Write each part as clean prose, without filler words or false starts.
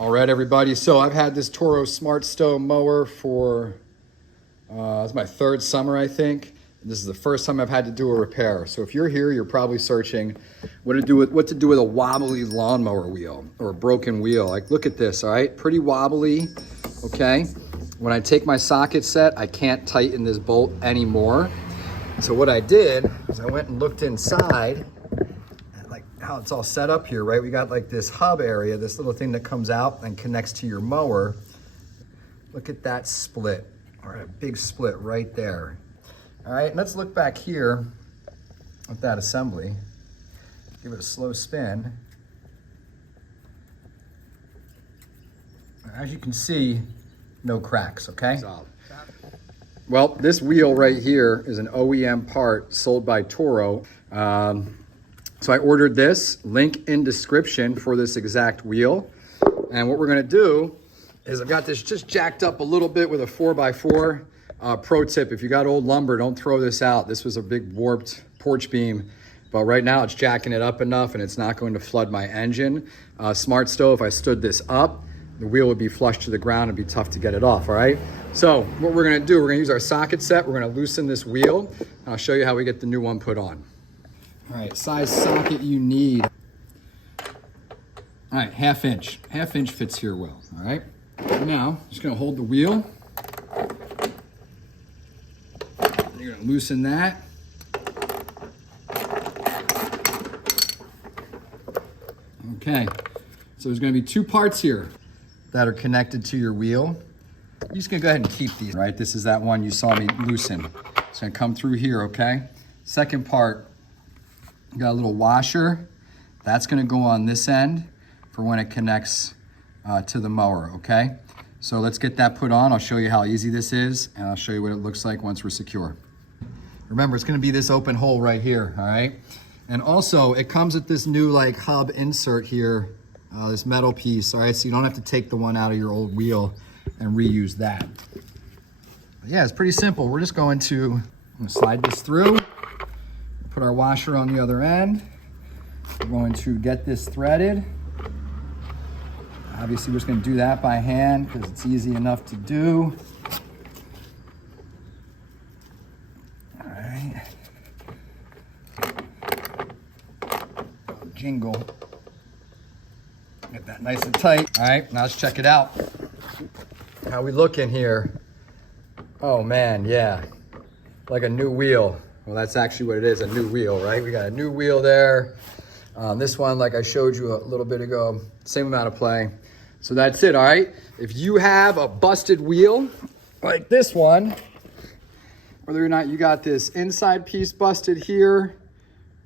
All right, everybody. So I've had this Toro Smart Stow mower for, it's my third summer, I think. This is the first time I've had to do a repair. So if you're here, you're probably searching what to do with a wobbly lawnmower wheel or a broken wheel. Like, look at this, all right? Pretty wobbly, okay? When I take my socket set, I can't tighten this bolt anymore. So what I did is I went and looked inside at like how it's all set up here, right? We got like this hub area, this little thing that comes out and connects to your mower. Look at that split, or a big split right there. All right, let's look back here at that assembly. Give it a slow spin. As you can see, no cracks, okay? Solid. Well, this wheel right here is an OEM part sold by Toro. So I ordered this, link in description for this exact wheel. And what we're gonna do is I've got this just jacked up a little bit with a 4x4. Pro tip, if you got old lumber, don't throw this out. This was a big warped porch beam, but right now it's jacking it up enough and it's not going to flood my engine. Smart Stow, if I stood this up, the wheel would be flush to the ground and be tough to get it off, all right? So what we're gonna do, we're gonna use our socket set, we're gonna loosen this wheel, and I'll show you how we get the new one put on. All right, size socket you need. All right, half inch fits here well, all right? Now, just gonna hold the wheel. You're gonna loosen that. Okay, so there's gonna be two parts here that are connected to your wheel. You're just gonna go ahead and keep these, right? This is that one you saw me loosen. It's gonna come through here, okay? Second part, you got a little washer. That's gonna go on this end for when it connects to the mower, okay? So let's get that put on. I'll show you how easy this is, and I'll show you what it looks like once we're secure. Remember, it's gonna be this open hole right here, all right? And also, it comes with this new like hub insert here, this metal piece, all right? So you don't have to take the one out of your old wheel and reuse that. But yeah, it's pretty simple. We're just going to slide this through, put our washer on the other end. We're going to get this threaded. Obviously, we're just gonna do that by hand because it's easy enough to do. Jingle. Get that nice and tight. All right, now let's check it out. How we looking here? Oh man, yeah. Like a new wheel. Well, that's actually what it is, a new wheel, right? We got a new wheel there. This one, like I showed you a little bit ago, same amount of play. So that's it, all right? If you have a busted wheel, like this one, whether or not you got this inside piece busted here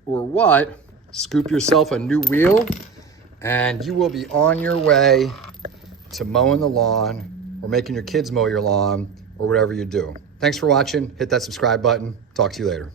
or what, scoop yourself a new wheel and you will be on your way to mowing the lawn or making your kids mow your lawn or whatever you do. Thanks for watching. Hit that subscribe button. Talk to you later.